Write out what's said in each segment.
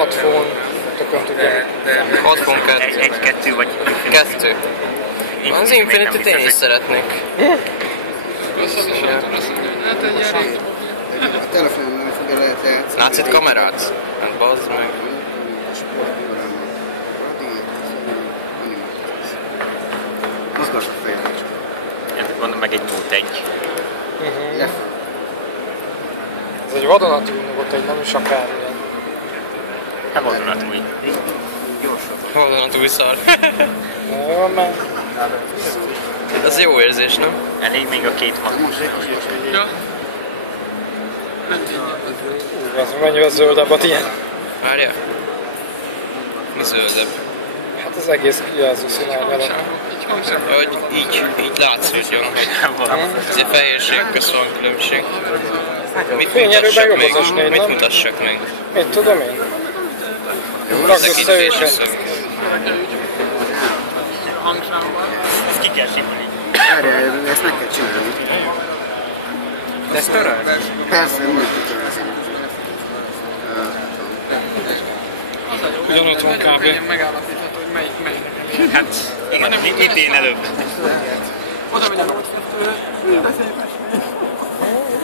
6 fón, tökön tudja. 6 fón 2. 1-2 vagy 2. Az Infinity-t én is szeretnék. A telefonon nem fogja lehet játszani. Látsz itt kamerát? Hát bazd meg. Mozgass a fejlődés. Mondom meg egy Note 1. Ez egy vadonatúj nyugodt, egy nem is akármilyen. Hát vadonatúj. Vadonatúj szar. Jó, mert... Ez jó érzés, nem? Elég még a 2 magos. Ja. Ez mennyivel zöldebb a ilyen? Várjál. Mi zöldebb? Hát az egész kijelző színál vele. Ja, hogy így látszódjon, hogy azért fehérség közt van különbség. Fényerőben jobb az a snéd, Mit nem? mutassak meg? Mit tudom én? Rakd össze őket. Ezt ki kell simulni. Várjál, ezt meg kell csinálni. De ezt töröld? Persze, úgy kitörözni. Ugyanott van kb. Megállapítható, hogy melyik. Hát igen, mit én előbb? Oda megy a Note 2-re,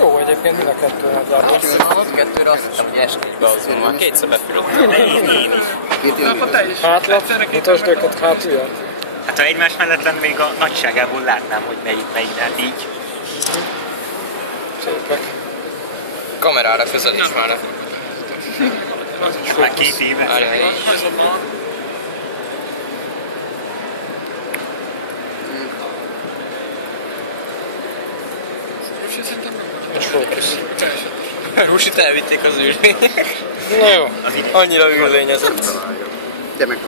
Jó, egyébként mind a kettő nagyjából. A kettőre azt hiszem, hogy S4-be azon van. Kétszer befülöttem. Én is. Két ilyen. ha te is. Hátlap, mutasd őket hátulját. Hát ha egymás mellett lenne, még a nagyságából látnám, hogy melyik lehet így. Szépek. Kamerára közelíts már le. Már 2 éve. Várjál, így. És fókusz. Rusit elvitték az űrlények. Na jó. Annyira űrlényezett. De meg